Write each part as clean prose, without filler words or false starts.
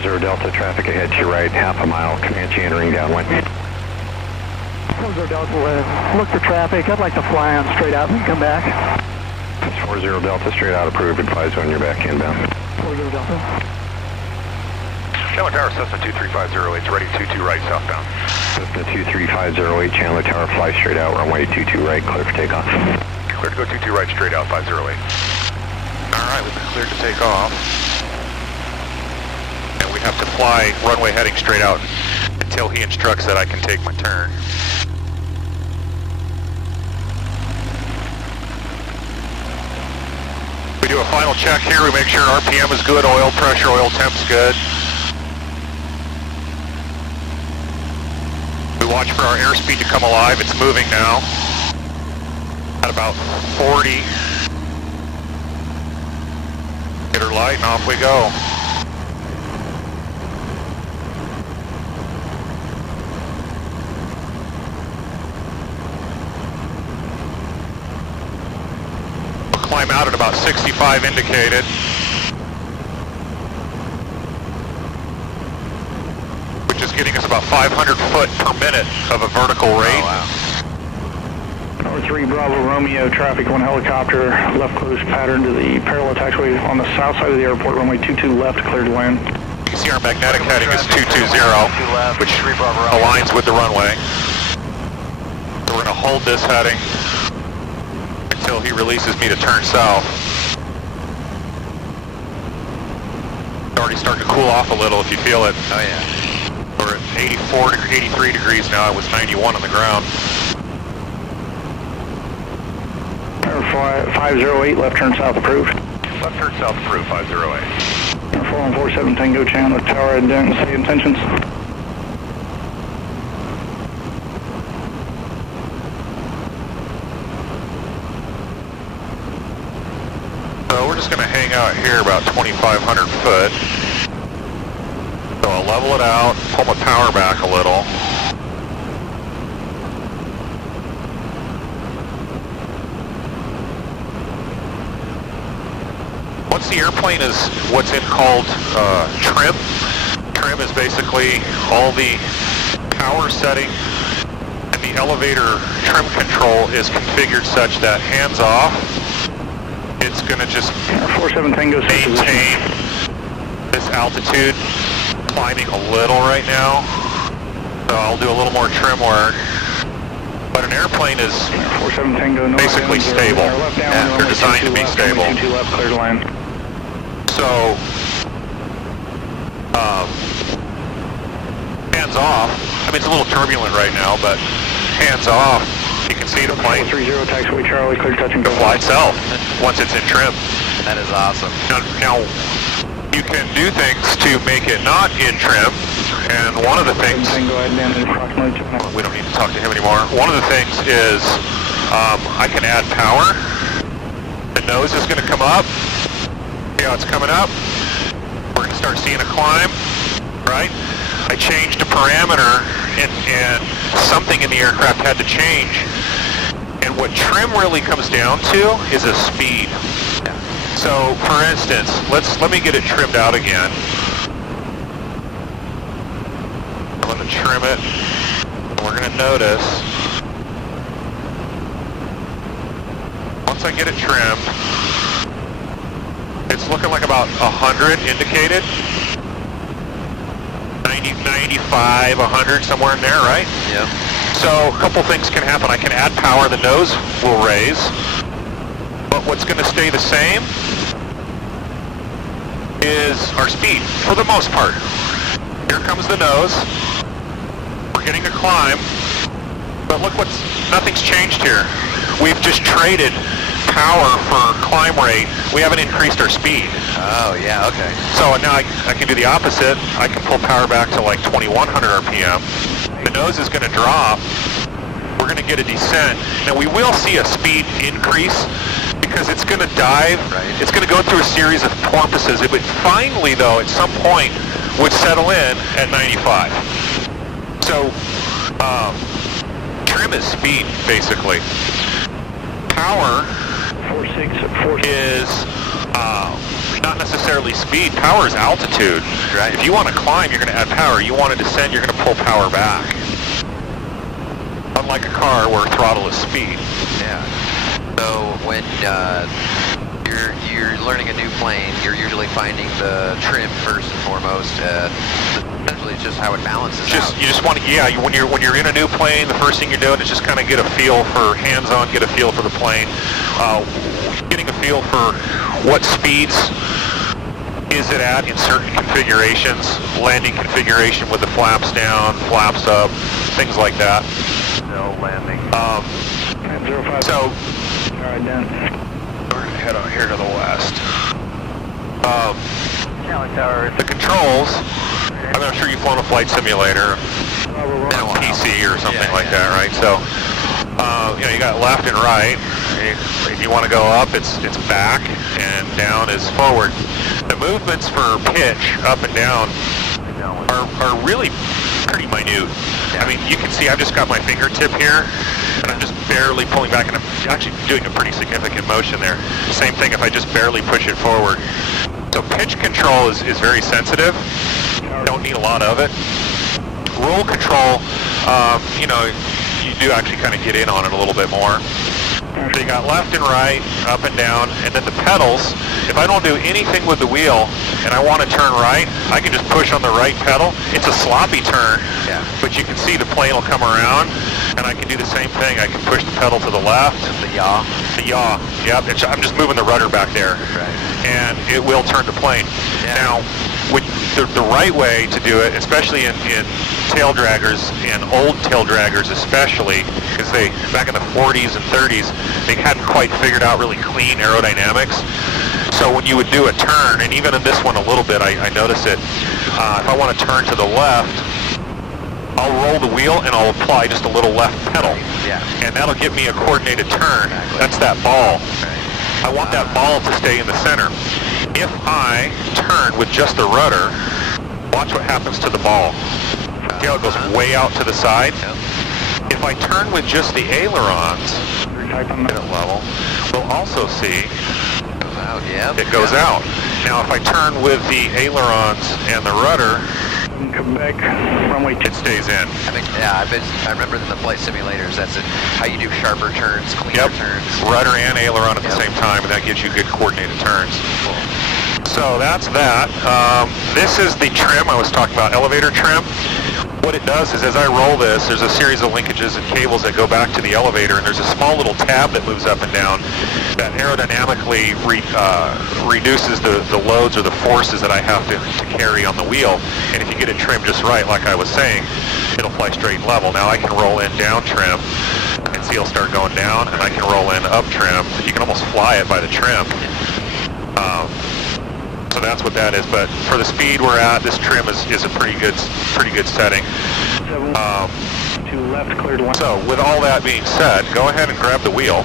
40 Delta, traffic ahead to your right, half a mile, Comanche entering downwind. 40 Delta, look for traffic. I'd like to fly on straight out and come back. 40 Delta, straight out approved, advise when you're back inbound. 40 Delta. Chandler Tower, Cessna 23508, ready 22 right, southbound. Cessna 23508, Chandler Tower, fly straight out, runway 22 right, clear for takeoff. Clear to go 22 right, straight out, 508. Alright, we've been cleared to take off. And we have to fly runway heading straight out until he instructs that I can take my turn. We do a final check here, we make sure RPM is good, oil pressure, oil temp's good. We watch for our airspeed to come alive, it's moving now. At about 40. Get her light and off we go. We'll climb out at about 65 indicated. Which is getting us about 500 foot per minute of a vertical rate. Oh, wow. Tower 3 Bravo Romeo, traffic 1 helicopter, left close pattern to the parallel taxiway on the south side of the airport, runway 22 left, clear to land. You can see our magnetic heading is 220, which aligns with the runway. So we're going to hold this heading until he releases me to turn south. It's already starting to cool off a little if you feel it. Oh yeah. We're at 84, 83 degrees now, it was 91 on the ground. 508, left turn south approved. Left turn south approved, 508. 4147 Tango Chandler Tower, identity intentions. So we're just going to hang out here about 2,500 foot. So I'll level it out, pull my power back a little. Once the airplane is what's called trim. Trim is basically all the power setting and the elevator trim control is configured such that hands off, it's going to just 47 Tango maintain this altitude, climbing a little right now. So I'll do a little more trim work. But an airplane is 47 Tango, no basically stable. Yeah, they're designed to be stable. 22 left, clear to land. So, hands off. I mean, it's a little turbulent right now, but hands off. You can see the plane 30 taxiway Charlie, clear touch and go. fly itself once it's in trim. That is awesome. Now, you can do things to make it not in trim, and one of the things, Tango identity approximately 2.5. we don't need to talk to him anymore. One of the things is I can add power. The nose is going to come up. See how it's coming up? We're going to start seeing a climb, right? I changed a parameter and something in the aircraft had to change. And what trim really comes down to is a speed. So, for instance, let me get it trimmed out again. I'm going to trim it. We're going to notice, once I get it trimmed, it's looking like about 100 indicated. 90, 95, 100, somewhere in there, right? Yeah. So a couple things can happen. I can add power, the nose will raise. But what's going to stay the same is our speed, for the most part. Here comes the nose. We're getting a climb. But look, nothing's changed here. We've just traded power for climb rate. We haven't increased our speed. Oh, yeah, okay. So now I can do the opposite. I can pull power back to like 2,100 RPM. The nose is going to drop. We're going to get a descent. Now we will see a speed increase because it's going to dive. Right. It's going to go through a series of porpoises. It would finally, though, at some point, would settle in at 95. So trim is speed, basically. Power is not necessarily speed. Power is altitude. Right. If you want to climb, you're going to add power. You want to descend, you're going to pull power back. Unlike a car where throttle is speed. Yeah. So when you're learning a new plane, you're usually finding the trim first and foremost. Essentially, it's just how it balances out. You just want to, yeah. When you're in a new plane, the first thing you're doing is just kind of get a feel for hands-on, get a feel for the plane, getting a feel for what speeds is it at in certain configurations, landing configuration with the flaps down, flaps up, things like that. No landing. 05. So All right, done. we're going to head out here to the west. Charlie Tower. The controls, I'm not sure you've flown a flight simulator, Been a while. PC or something Yeah, like yeah. that, right? So, you got left and right. If you want to go up, it's back, and down is forward. The movements for pitch, up and down, are really pretty minute. I mean, you can see I've just got my fingertip here, and I'm just barely pulling back, and I'm actually doing a pretty significant motion there. Same thing if I just barely push it forward. So pitch control is very sensitive. Don't need a lot of it. Roll control, you do actually kind of get in on it a little bit more. So you got left and right, up and down, and then the pedals. If I don't do anything with the wheel and I want to turn right, I can just push on the right pedal. It's a sloppy turn, but you can see the plane will come around, and I can do the same thing. I can push the pedal to the left. The yaw. The yaw, yep. I'm just moving the rudder back there, and it will turn the plane. Now, with the right way to do it, especially in tail draggers and old tail draggers especially, because back in the 40s and 30s, they hadn't quite figured out really clean aerodynamics. So when you would do a turn, and even in this one a little bit, I notice it, if I want to turn to the left, I'll roll the wheel and I'll apply just a little left pedal. And that'll give me a coordinated turn. That's that ball. I want that ball to stay in the center. If I turn with just the rudder, watch what happens to the ball. See how it goes way out to the side? If I turn with just the ailerons, at a level, we'll also see it goes out. Now if I turn with the ailerons and the rudder, Quebec, runway 2. it stays in. I remember in the flight simulators, that's how you do sharper turns, cleaner turns. Rudder and aileron at the same time, and that gives you good coordinated turns. So that's that. This is the trim I was talking about, elevator trim. What it does is as I roll this, there's a series of linkages and cables that go back to the elevator, and there's a small little tab that moves up and down that aerodynamically reduces the loads or the forces that I have to carry on the wheel. And if you get it trimmed just right, like I was saying, it'll fly straight and level. Now I can roll in down trim, and see it'll start going down, and I can roll in up trim. You can almost fly it by the trim. So that's what that is. But for the speed we're at, this trim is a pretty good setting. To left, clear to one. So with all that being said, go ahead and grab the wheel.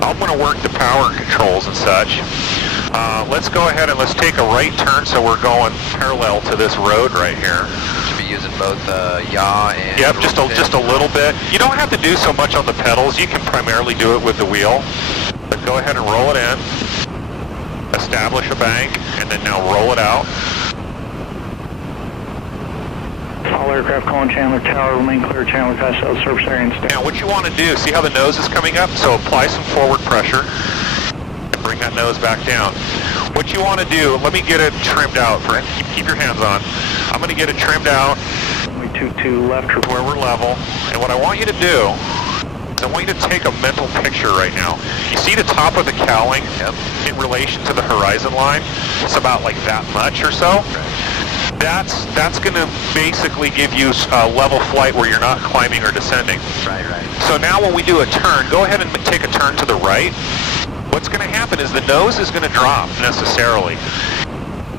I'm going to work the power controls and such. Let's go ahead and let's take a right turn, so we're going parallel to this road right here. Should be using both yaw and... Yep, just a little bit. You don't have to do so much on the pedals. You can primarily do it with the wheel. But go ahead and roll it in. Establish a bank, and then now roll it out. All aircraft calling Chandler Tower, remain clear, Chandler Pass out surface area and stay. Now what you want to do, see how the nose is coming up? So apply some forward pressure and bring that nose back down. What you want to do, let me get it trimmed out. Keep your hands on. I'm going to get it trimmed out. Runway 22 left. Where we're level. And what I want you to do is I want you to take a mental picture right now. You see the top of the cowling in relation to the horizon line? It's about like that much or so. That's going to basically give you a level flight where you're not climbing or descending. Right. So now when we do a turn, go ahead and take a turn to the right. What's going to happen is the nose is going to drop necessarily.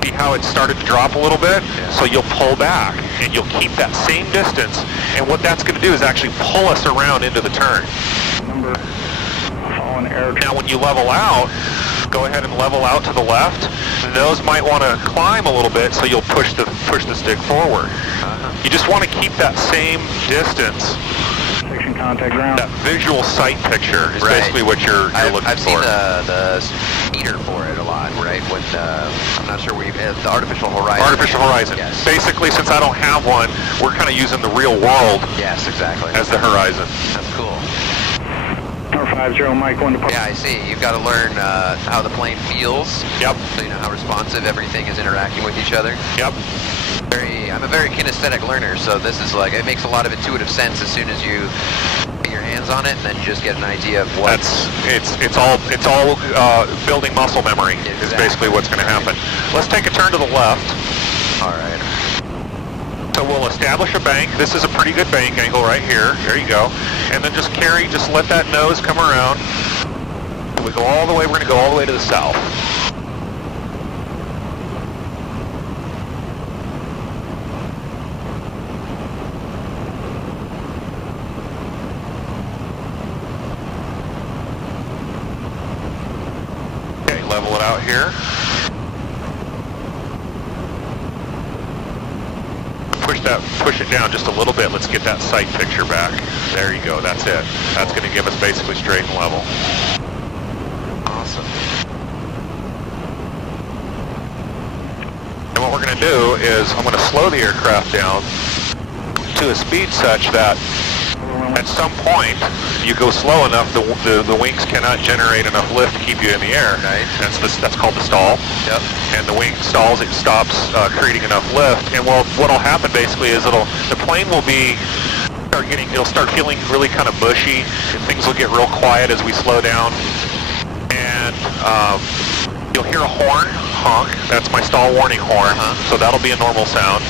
See how it started to drop a little bit? So you'll pull back and you'll keep that same distance. And what that's going to do is actually pull us around into the turn. Number, following air. Now when you level out, go ahead and level out to the left. The nose might want to climb a little bit, so you'll push the stick forward. You just want to keep that same distance. Section contact ground. That visual sight picture is basically what you're looking I've for. seen the speeder for it a lot. on, right? When I'm not sure where the artificial horizon. Artificial horizon. Yes. Basically, since I don't have one, we're kind of using the real world Yes, exactly. as the horizon. That's cool. Tower 50, Mike 1 depart. Yeah, I see. You've got to learn how the plane feels. Yep. So you know how responsive everything is interacting with each other. Yep. I'm a very kinesthetic learner, so this is like, it makes a lot of intuitive sense as soon as you get your hands on it, and then you just get an idea of what. It's all building muscle memory. Exactly. Is basically what's going to happen. Let's take a turn to the left. All right. So we'll establish a bank. This is a pretty good bank angle right here. There you go. And then just let that nose come around. We go all the way. We're going to go all the way to the south. Okay, level it out here. Push it down just a little bit. Let's get that sight picture back. There you go. That's it. That's going to give us basically straight and level. Awesome. And what we're going to do is I'm going to slow the aircraft down to a speed such that at some point you go slow enough the wings cannot generate enough lift to keep you in the air. Right. That's called the stall. Yep. And the wing stalls, it stops creating enough lift. And what'll happen basically is the plane will it'll start feeling really kind of mushy, and things will get real quiet as we slow down. And you'll hear a horn honk. That's my stall warning horn. So that'll be a normal sound.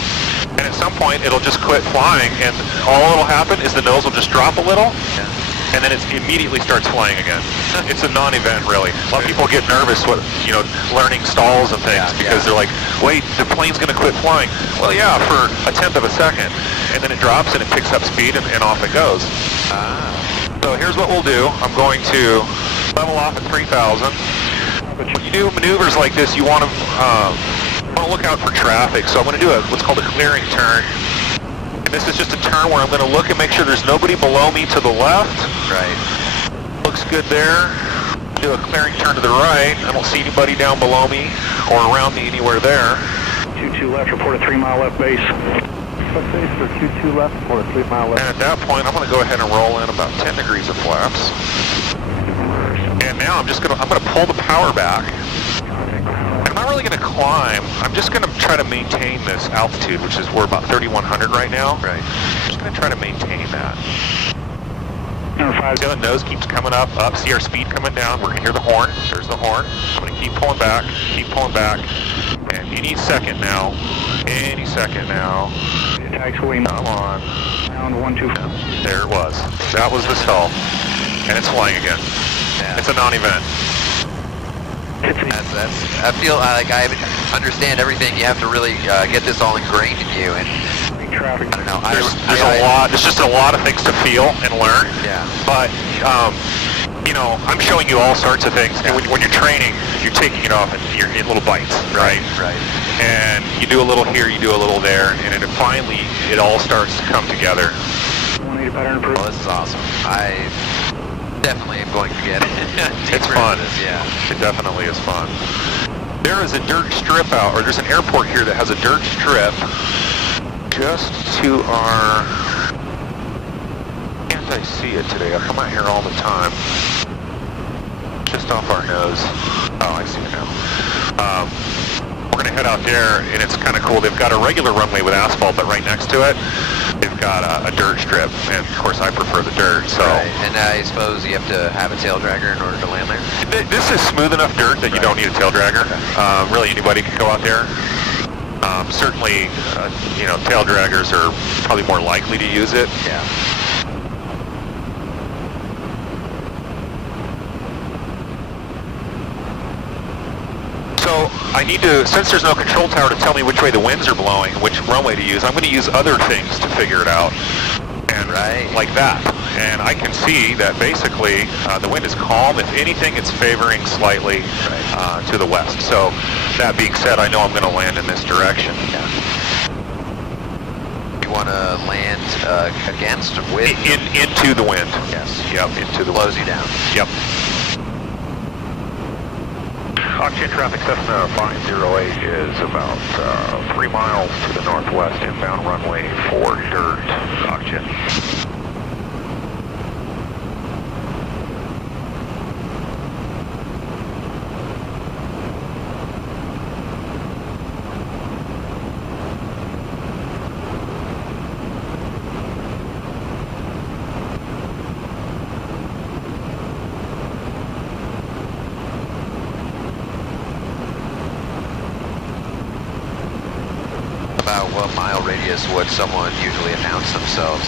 And at some point it'll just quit flying, and all that'll happen is the nose will just drop a little. Yeah. And then it immediately starts flying again. It's a non-event, really. A lot of people get nervous with, learning stalls and things because they're like, wait, the plane's going to quit flying. Well, yeah, for a tenth of a second. And then it drops and it picks up speed and off it goes. So here's what we'll do. I'm going to level off at 3,000. When you do maneuvers like this, you want to look out for traffic. So I'm going to do what's called a clearing turn. And this is just a turn where I'm going to look and make sure there's nobody below me to the left. Right. Looks good there. Do a clearing turn to the right. I don't see anybody down below me or around me anywhere there. 22 left, report a 3-mile left base. Left base for 22 left, report a 3-mile left. And at that point, I'm going to go ahead and roll in about 10 degrees of flaps. And now I'm going to pull the power back. I'm not really going to climb. I'm just going to try to maintain this altitude, which is we're about 3,100 right now. Right. I'm just going to try to maintain that. Number 5. The nose keeps coming up. See our speed coming down. We're going to hear the horn. There's the horn. I'm going to keep pulling back. And any second now. Taxiway. Come on. Round 125. There it was. That was the stall. And it's flying again. Yeah. It's a non-event. I feel like I understand everything. You have to really get this all ingrained in you, and Traffic. I don't know. There's just a lot of things to feel and learn. Yeah. But I'm showing you all sorts of things. And when you're training, you're taking it off in little bites, right? Right. And you do a little here, you do a little there, and finally it all starts to come together. 180 pattern approved. Well, this is awesome. I definitely am going to get it. It's fun. Yeah. It definitely is fun. There is a dirt strip there's an airport here that has a dirt strip just to our, can't I see it today? I come out here all the time. Just off our nose. Oh, I see it now. We're going to head out there, and it's kind of cool. They've got a regular runway with asphalt, but right next to it, they've got a dirt strip, and of course I prefer the dirt. So. Right. And I suppose you have to have a tail dragger in order to land there? This is smooth enough dirt that you don't need a tail dragger. Okay. Really anybody can go out there. Certainly, tail draggers are probably more likely to use it. Yeah. So I need to, since there's no control tower to tell me which way the winds are blowing, which runway to use, I'm going to use other things to figure it out. And like that. And I can see that basically the wind is calm. If anything, it's favoring slightly to the west. So that being said, I know I'm going to land in this direction. Yeah. You want to land against, with? Into the wind. Yes. Yep, into the Blows wind. you down. Yep. Oxygen traffic Cessna 508 is about 3 miles to the northwest, inbound runway 4 dirt. Oxygen. About what mile radius would someone usually announce themselves?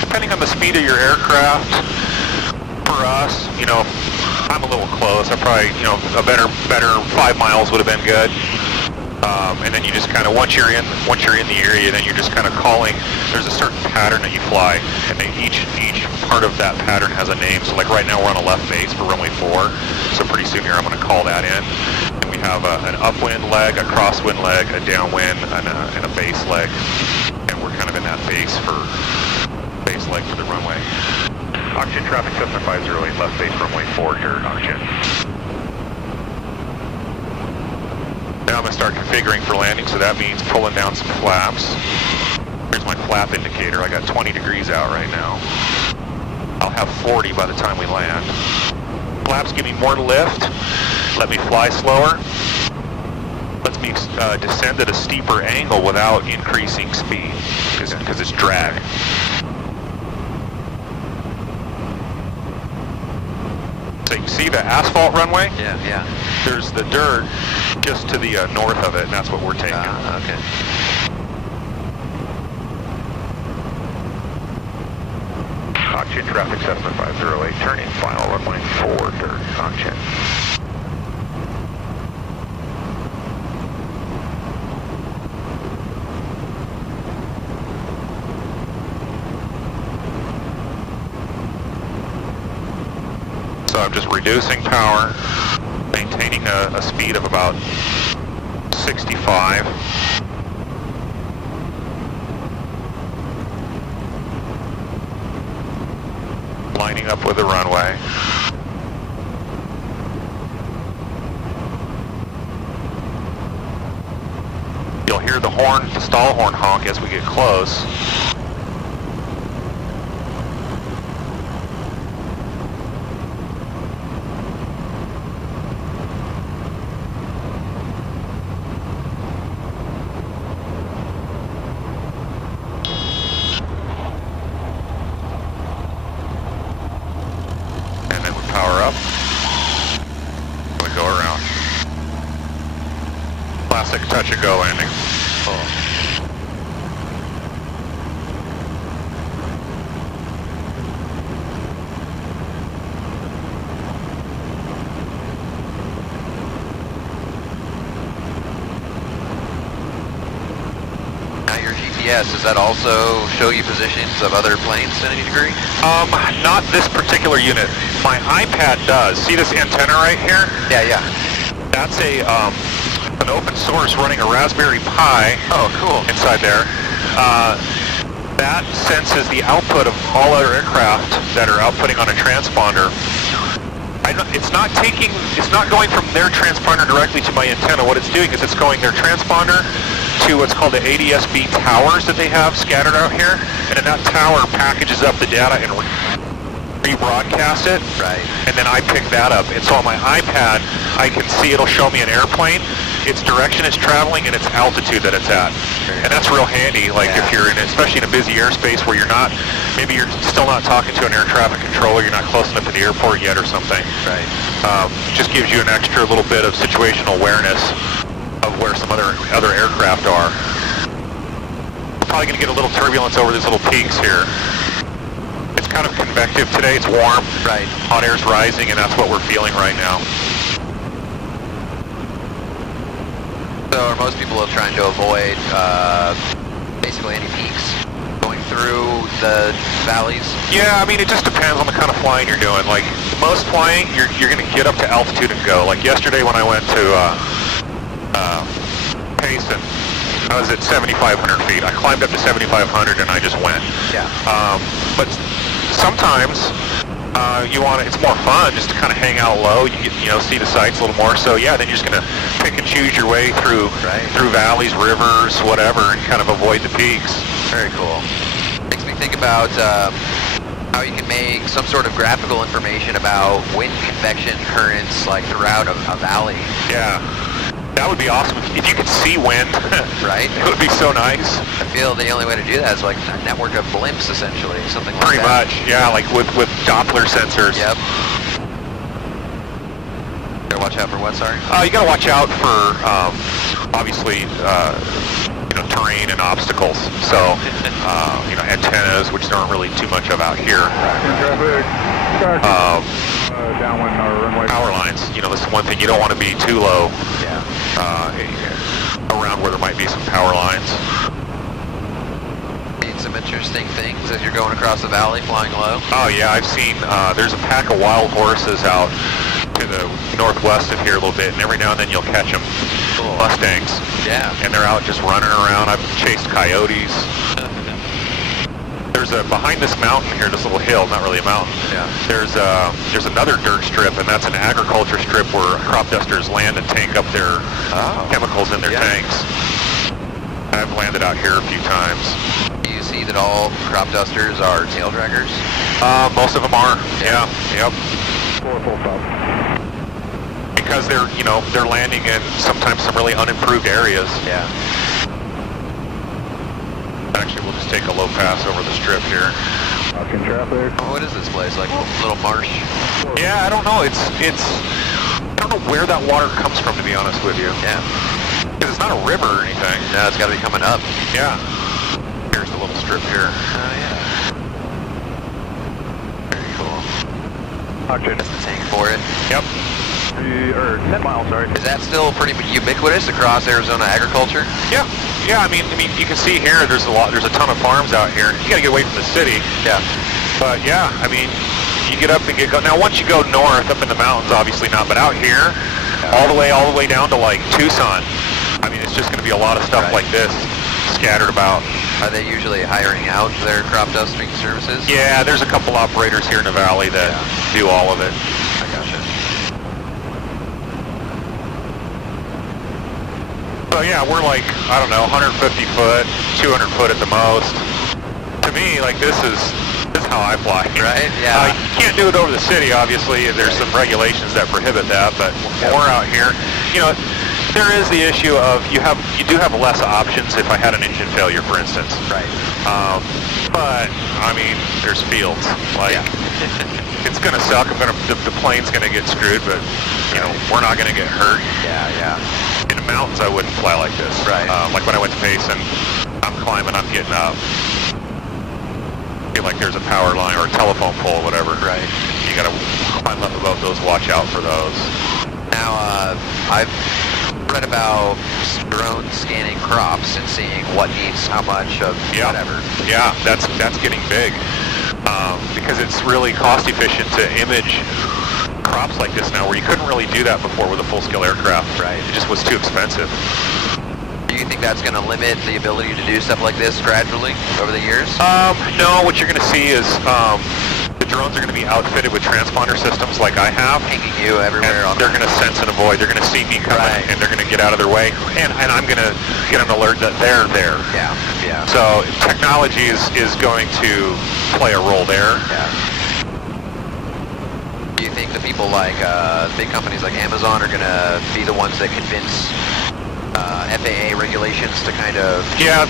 Depending on the speed of your aircraft, for us, you know, I'm a little close. I probably, you know, a better 5 miles would have been good. And then you just kind of, once you're in the area, then you're just kind of calling. There's a certain pattern that you fly, and each part of that pattern has a name. So like right now we're on a left base for runway 4. So pretty soon here I'm going to call that in. And we have an upwind leg, a crosswind leg, a downwind, and a base leg. And we're kind of in that base leg for the runway. Oxygen traffic Cessna 508, left base runway 4 here, oxygen. Now I'm going to start configuring for landing, so that means pulling down some flaps. Here's my flap indicator. I got 20 degrees out right now. I'll have 40 by the time we land. Flaps give me more lift, let me fly slower, lets me descend at a steeper angle without increasing speed, because it's drag. So you see the asphalt runway? Yeah. There's the dirt just to the north of it, and that's what we're taking. Okay. Oxygen traffic Cessna 508, turning final runway 4 dirt, oxygen. So I'm just reducing power, maintaining a speed of about 65. Lining up with the runway. You'll hear the horn, the stall horn honk as we get close. Power up. We go around. Classic touch and go landing. Now your GPS, does that also show you positions of other planes to any degree? Not this particular unit. My iPad does. See this antenna right here? Yeah. That's an open source running a Raspberry Pi. Oh, cool. Inside there. That senses the output of all other aircraft that are outputting on a transponder. It's not going from their transponder directly to my antenna. What it's doing is it's going their transponder to what's called the ADS-B towers that they have scattered out here, and then that tower packages up the data and rebroadcast it. Right. And then I pick that up. And so on my iPad, I can see it'll show me an airplane, its direction it's traveling, and its altitude that it's at. And that's real handy, like if you're especially in a busy airspace where maybe you're still not talking to an air traffic controller, you're not close enough to the airport yet or something. Right. Just gives you an extra little bit of situational awareness of where some other aircraft are. We're probably going to get a little turbulence over these little peaks here. It's kind of convective today, it's warm. Right. Hot air's rising, and that's what we're feeling right now. So are most people trying to avoid basically any peaks going through the valleys? Yeah, I mean, it just depends on the kind of flying you're doing. Like, most flying, you're going to get up to altitude and go. Like yesterday when I went to Payson, I was at 7,500 feet. I climbed up to 7,500 and I just went. Yeah. But sometimes You want it's more fun just to kind of hang out low. You get, see the sights a little more. So yeah, then you're just gonna pick and choose your way through valleys, rivers, whatever, and kind of avoid the peaks. Very cool. Makes me think about how you can make some sort of graphical information about wind convection currents like throughout a valley. Yeah. That would be awesome if you could see wind. Right? It would be so nice. I feel the only way to do that is like a network of blimps, essentially, something like Pretty that. much, yeah, like with Doppler sensors. Yep. Gotta watch out for what, sorry? You gotta watch out for, obviously, terrain and obstacles. So, antennas, which there aren't really too much of out here. Downwind our runway. Power lines, this is one thing, you don't want to be too low. Yeah. Around where there might be some power lines. Seen some interesting things as you're going across the valley, flying low. Oh yeah, I've seen, there's a pack of wild horses out to the northwest of here a little bit, and every now and then you'll catch them. Cool. Mustangs. Yeah. And they're out just running around. I've chased coyotes. There's behind this mountain here, this little hill, not really a mountain. Yeah. There's another dirt strip, and that's an agriculture strip where crop dusters land and tank up their chemicals in their tanks. I've landed out here a few times. Do you see that all crop dusters are tail draggers? Most of them are. Yeah. Yep. Full stop. Because they're landing in sometimes some really unimproved areas. Yeah. Actually, we'll just take a low pass over the strip here. Talking traffic. Oh, what is this place? Like a little marsh? Yeah, I don't know. It's I don't know where that water comes from, to be honest with you. Yeah. Because it's not a river or anything. No, it's got to be coming up. Yeah. Here's the little strip here. Oh, yeah. Very cool. Octane. That's the tank for it. Yep. 10 miles, sorry. Is that still pretty ubiquitous across Arizona agriculture? Yeah. Yeah, I mean, you can see here, there's a ton of farms out here. You gotta get away from the city. Yeah. But yeah, I mean, you get up and now once you go north, up in the mountains, obviously not, but out here, all the way down to like Tucson, I mean, it's just gonna be a lot of stuff like this scattered about. Are they usually hiring out their crop dusting services? Yeah, there's a couple operators here in the valley that do all of it. I gotcha. So yeah, we're like, I don't know, 150 foot, 200 foot at the most. To me, like this is how I fly. Right, yeah. You can't do it over the city, obviously. There's some regulations that prohibit that, but when we're out here, there is the issue of you do have less options if I had an engine failure, for instance. Right. But, I mean, there's fields. Like, it's going to suck. The plane's going to get screwed, but, we're not going to get hurt. Yeah. In the mountains, I wouldn't fly like this. Right. Like when I went to Payson, I'm climbing, I'm getting up. Feel like there's a power line or a telephone pole, whatever. Right. You got to climb up above those, watch out for those. Now, I've read about drone scanning crops and seeing what needs how much of whatever. Yeah, that's getting big. Because it's really cost efficient to image crops like this now, where you couldn't really do that before with a full-scale aircraft. Right. It just was too expensive. Do you think that's going to limit the ability to do stuff like this gradually over the years? No, what you're going to see is the drones are going to be outfitted with transponder systems like I have. Pinging you everywhere. And they're going to sense and avoid. They're going to see me coming, and they're going to get out of their way. And I'm going to get an alert that they're there. Yeah. So technology is going to play a role there. Yeah. Do you think the people like big companies like Amazon are going to be the ones that convince FAA regulations to kind of... Yeah,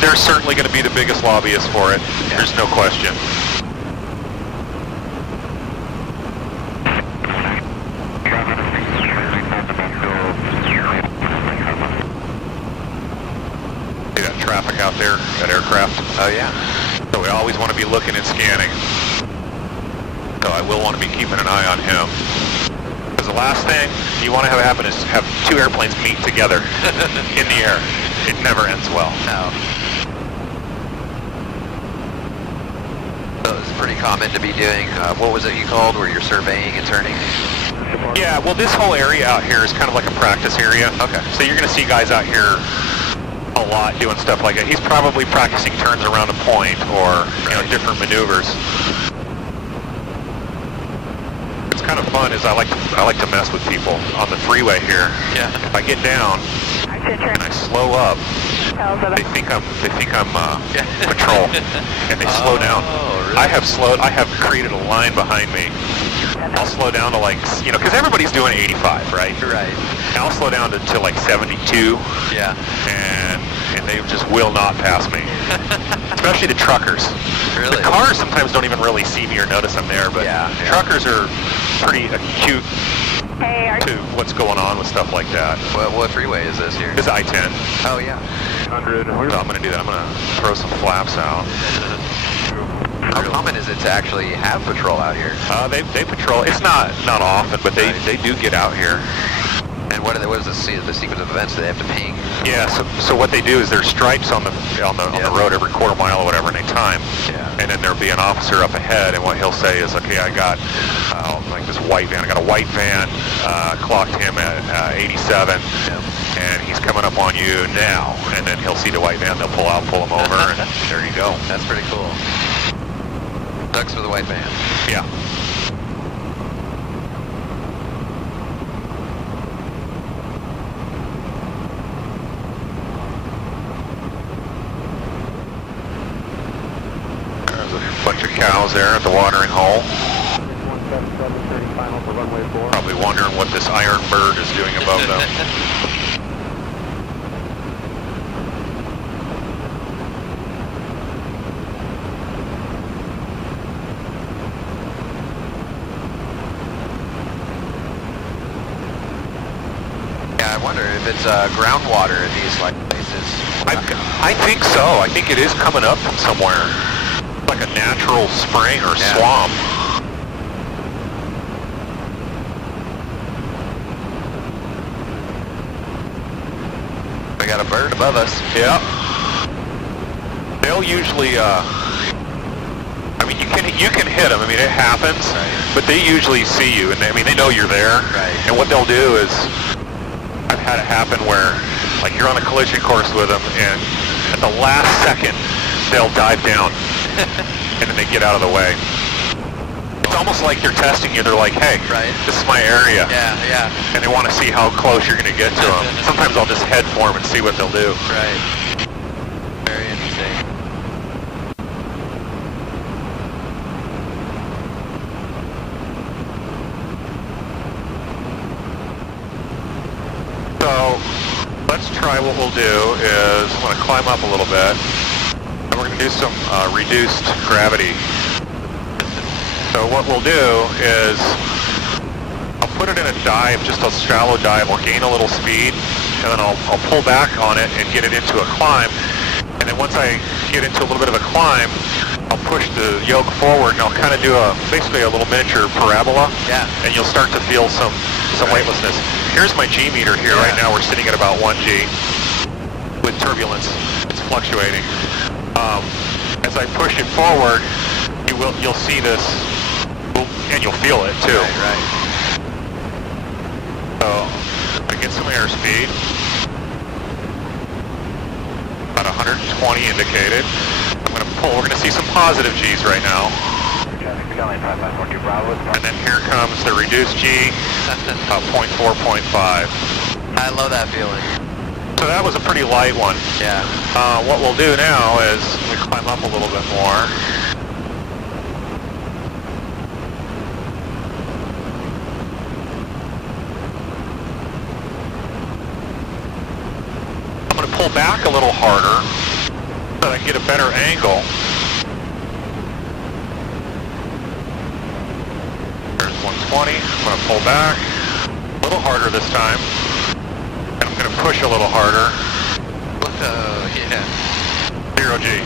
they're certainly going to be the biggest lobbyists for it. Yeah. There's no question. See that traffic out there, that aircraft? Oh yeah. So we always want to be looking and scanning. So I will want to be keeping an eye on him. Because the last thing you want to have happen is have two airplanes meet together in the air. It never ends well. No. So it's pretty common to be doing, what was it you called, where you're surveying and turning? Yeah, well this whole area out here is kind of like a practice area. Okay. So you're going to see guys out here a lot doing stuff like that. He's probably practicing turns around a point or different maneuvers. what's kind of fun is I like to mess with people on the freeway here. Yeah. If I get down and I slow up, they think I'm patrol, and they slow down. Really? I have created a line behind me. I'll slow down to like, because everybody's doing 85, right? Right. And I'll slow down to like 72. Yeah. And they just will not pass me. Especially the truckers. Really? The cars sometimes don't even really see me or notice I'm there, but truckers are pretty acute to what's going on with stuff like that. What freeway is this here? This is I-10. Oh, yeah. 100. So I'm going to do that. I'm going to throw some flaps out. How common is it to actually have patrol out here? They patrol. It's not often, but they do get out here. And what is the sequence of events? Do they have to ping? Yeah. So what they do is there's stripes on the road every quarter mile or whatever, and they time. Yeah. And then there'll be an officer up ahead, and what he'll say is, okay, I got like this white van. I got a white van. Clocked him at 87. Yeah. And he's coming up on you now. And then he'll see the white van. They'll pull him over, and there you go. That's pretty cool. Sucks for the white van. Yeah. There's a bunch of cows there at the watering hole. 177, 30 final for runway 4. Probably wondering what this iron bird is doing above them. Yeah, I wonder if it's groundwater in these like places. I think so. I think it is coming up from somewhere. Like a natural spring or swamp. We got a bird above us. Yeah. They'll usually, I mean, you can hit them. I mean, it happens. Right. But they usually see you, and they know you're there. Right. And what they'll do is, I've had it happen where, like, you're on a collision course with them, and at the last second, they'll dive down, and then they get out of the way. It's almost like they're testing you. They're like, hey, this is my area. Yeah, yeah. And they want to see how close you're going to get to them. Sometimes I'll just head for them and see what they'll do. Right. Very interesting. So let's try what we'll do is I'm going to climb up a little bit, and we're going to do some reduced gravity. So what we'll do is I'll put it in a dive, just a shallow dive. I'll gain a little speed, and then I'll pull back on it and get it into a climb. And then once I get into a little bit of a climb, I'll push the yoke forward, and I'll kind of do basically a little miniature parabola. Yeah. And you'll start to feel some weightlessness. Here's my G meter here. Right now we're sitting at about 1 G with turbulence. It's fluctuating. As I push it forward, you'll see this, and you'll feel it too. Right. So I get some airspeed, about 120 indicated. I'm going to pull. We're going to see some positive G's right now. And then here comes the reduced G, 0.4, 0.5. I love that feeling. So that was a pretty light one. Yeah. What we'll do now is we climb up a little bit more. I'm going to pull back a little harder so that I can get a better angle. There's 120. I'm going to pull back a little harder this time. And I'm going to push a little harder. Yeah. 0 G.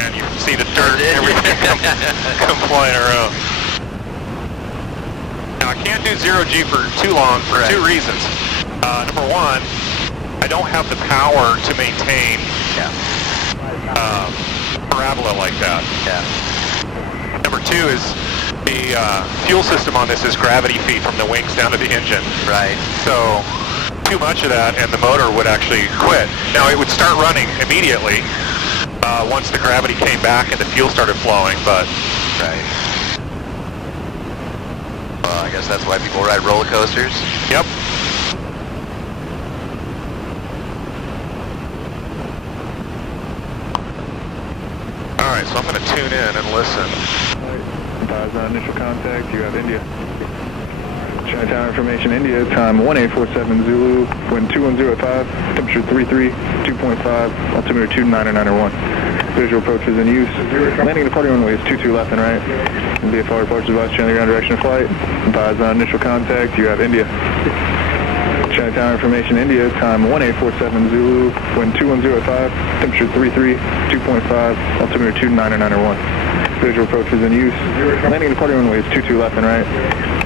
And you can see the dirt and everything come flying around. Now I can't do 0 G for too long for two reasons. Number one, I don't have the power to maintain parabola like that. Yeah. Number two is the fuel system on this is gravity feed from the wings down to the engine. Right. So too much of that and the motor would actually quit. Now it would start running immediately once the gravity came back and the fuel started flowing, but Right. Well, I guess that's why people ride roller coasters. Yep. Alright, so I'm going to tune in and listen. Advise on initial contact, you have India. Chinatown information, India, time 1847 Zulu, wind 2105, temperature 33, 2.5, altimeter 29901. Visual approach is in use. Landing and departing runway is 22 left and right. VFR reports advice channel ground direction of flight. Advise on initial contact, you have India. Chinatown information, India, time 1847 Zulu, wind 2105, temperature 33, 2.5, altimeter 29901. Visual approach is in use. Landing and departing runway is 22 left and right.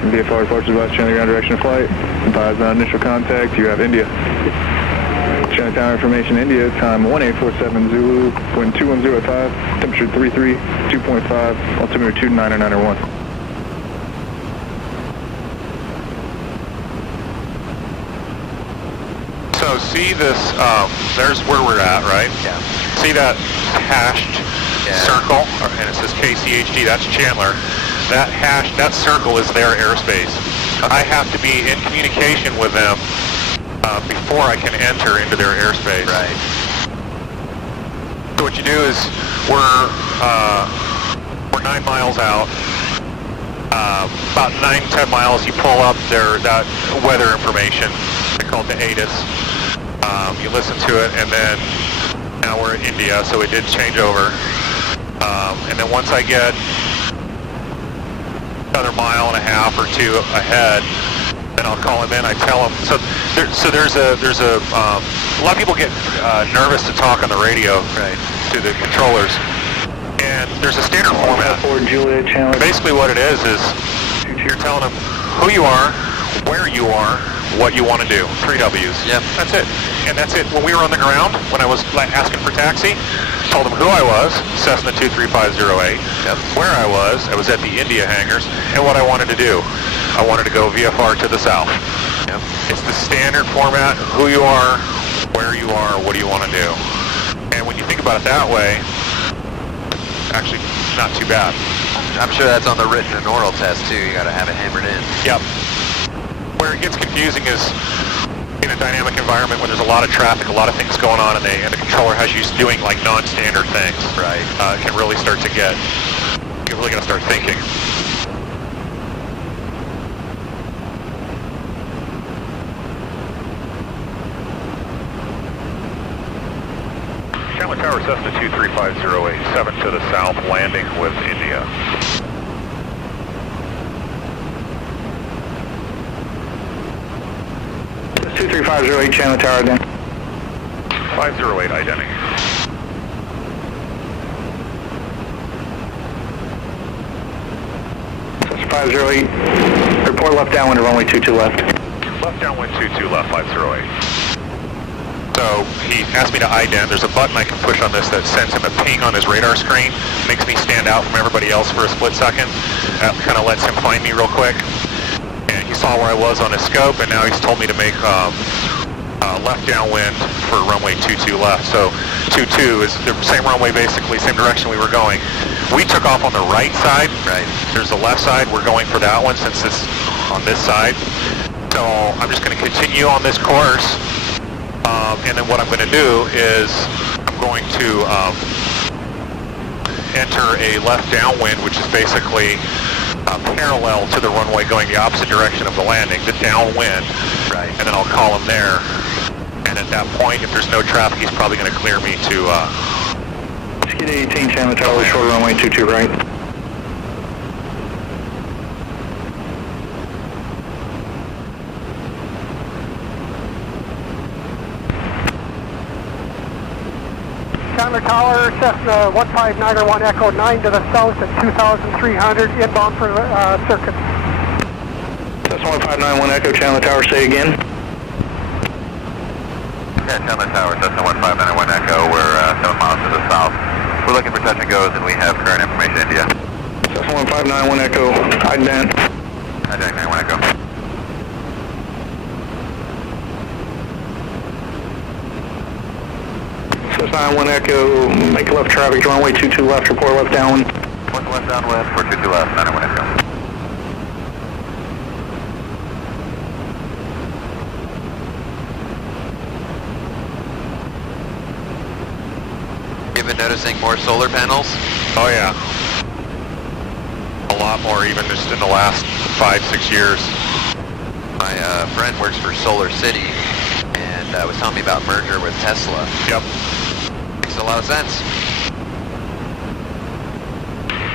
VFR reports advice channel ground direction of flight. Advise on initial contact, you have India. Chinatown information, India, time 1847 Zulu, wind 2105, temperature 33, 2.5, altimeter 29901. So see this, there's where we're at, right? Yeah. See that hashed circle, and it says KCHD, that's Chandler. That circle is their airspace. Okay. I have to be in communication with them before I can enter into their airspace. Right. So what you do is we're 9 miles out. About 9-10 miles, you pull up that weather information. They call it the ATIS. You listen to it, and then now we're in India, so it did change over. And then once I get another mile and a half or two ahead, then I'll call him in. I tell him. So there's a lot of people get nervous to talk on the radio to the controllers, and there's a standard format. Juliet channel. Basically, what it is you're telling them who you are, where you are, what you want to do. 3 W's. Yep. That's it. And that's it. When we were on the ground, when I was asking for taxi, told them who I was, Cessna 23508. Yep. Where I was at the India hangars, and what I wanted to do. I wanted to go VFR to the south. Yep. It's the standard format, who you are, where you are, what do you want to do. And when you think about it that way, actually not too bad. I'm sure that's on the written and oral test too. You got to have it hammered in. Yep. Where it gets confusing is in a dynamic environment where there's a lot of traffic, a lot of things going on, and the controller has you doing like non-standard things. Right. It can really start to get. You really got to start thinking. Chandler Tower, Cessna 23508, 7 to the south, landing with India. That's 23508 Chandler Tower again. 508 identity. That's 508. Report left downwind to runway 22 left. Left downwind 22 left, 508. So he asked me to ident. There's a button I can push on this that sends him a ping on his radar screen, makes me stand out from everybody else for a split second. That kind of lets him find me real quick. And he saw where I was on his scope, and now he's told me to make left downwind for runway 22 left. So 22 is the same runway, basically, same direction we were going. We took off on the right side. Right. There's the left side. We're going for that one since it's on this side. So I'm just going to continue on this course. And then what I'm going to do is I'm going to enter a left downwind, which is basically parallel to the runway going the opposite direction of the landing, the downwind. Right. And then I'll call him there. And at that point, if there's no traffic, he's probably going to clear me to... Skid 18 Chandler Tower, short runway 22 right. Chandler Tower, Cessna 15901 Echo 9 to the south at 2,300, inbound for circuit. Cessna 1591 Echo Chandler Tower, say again. Yeah, Chandler Tower, Cessna 1591 Echo. We're 7 miles to the south. We're looking for touch and goes, and we have current information, India. Cessna 1591 Echo, ident. Ident 91 Echo. Cessna 91 Echo, make a left traffic, runway 22 left, report left downwind. What's left downwind for 22 left, 91 Echo. you been noticing more solar panels? Oh yeah. A lot more even just in the last 5-6 years. My friend works for Solar City and was telling me about merger with Tesla. Yep. Makes a lot of sense.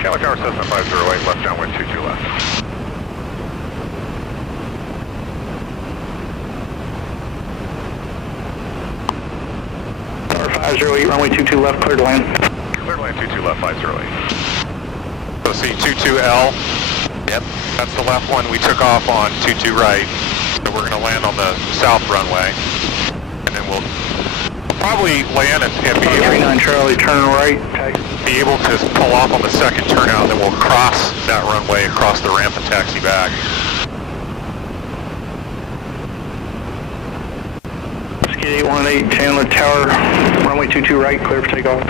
Cali Tower Cessna 508, left downwind 22 left. Tower 508, runway 22 left, clear to land. Clear to land 22 left, 508. So see 22L? Yep. That's the left one we took off on 22 right. So we're going to land on the south runway. And then we'll probably land and be able, 39 Charlie, turn right. be able to pull off on the second turnout, and then we'll cross that runway across the ramp and taxi back. Skid 818, Chandler Tower, runway 22 right, clear for takeoff.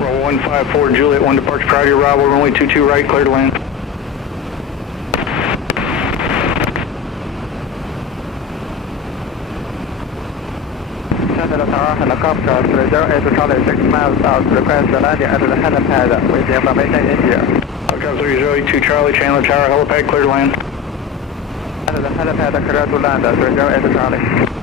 Roll 154, Juliet 1 departure prior to arrival, runway 22 right, clear to land. Chandler Tower helicopter 308 Charlie 6 miles south, request landing at the helipad with information India. Helicopter 308 Charlie, Chandler Tower, helipad clear to land. At the helipad clear to land 308 Charlie.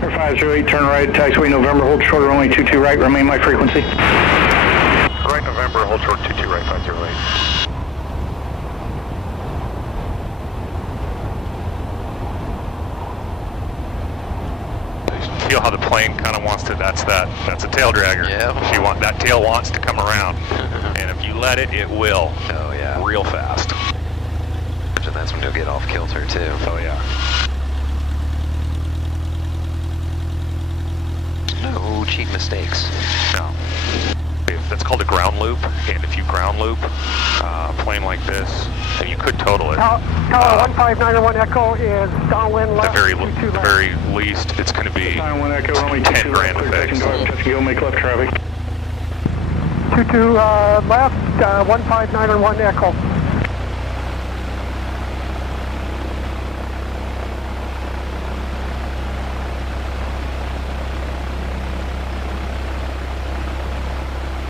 Air 508, turn right, taxiway November, hold short, runway 22 right, remain my frequency. Right November, hold short 22 right, 508. Feel how the plane kind of wants to, that's a tail dragger. Yeah. That tail wants to come around. And if you let it, it will. Oh yeah. Real fast. And that's when you'll get off kilter too. Oh yeah. No cheap mistakes. No. That's called a ground loop, and if you ground loop a plane like this, then you could total it. Tower 1591 Echo is downwind left. At the very least, it's going to be 91 Echo, runway 22 $10,000 left, to clear fix. touch and go, make left traffic. 22 left, 1591 Echo.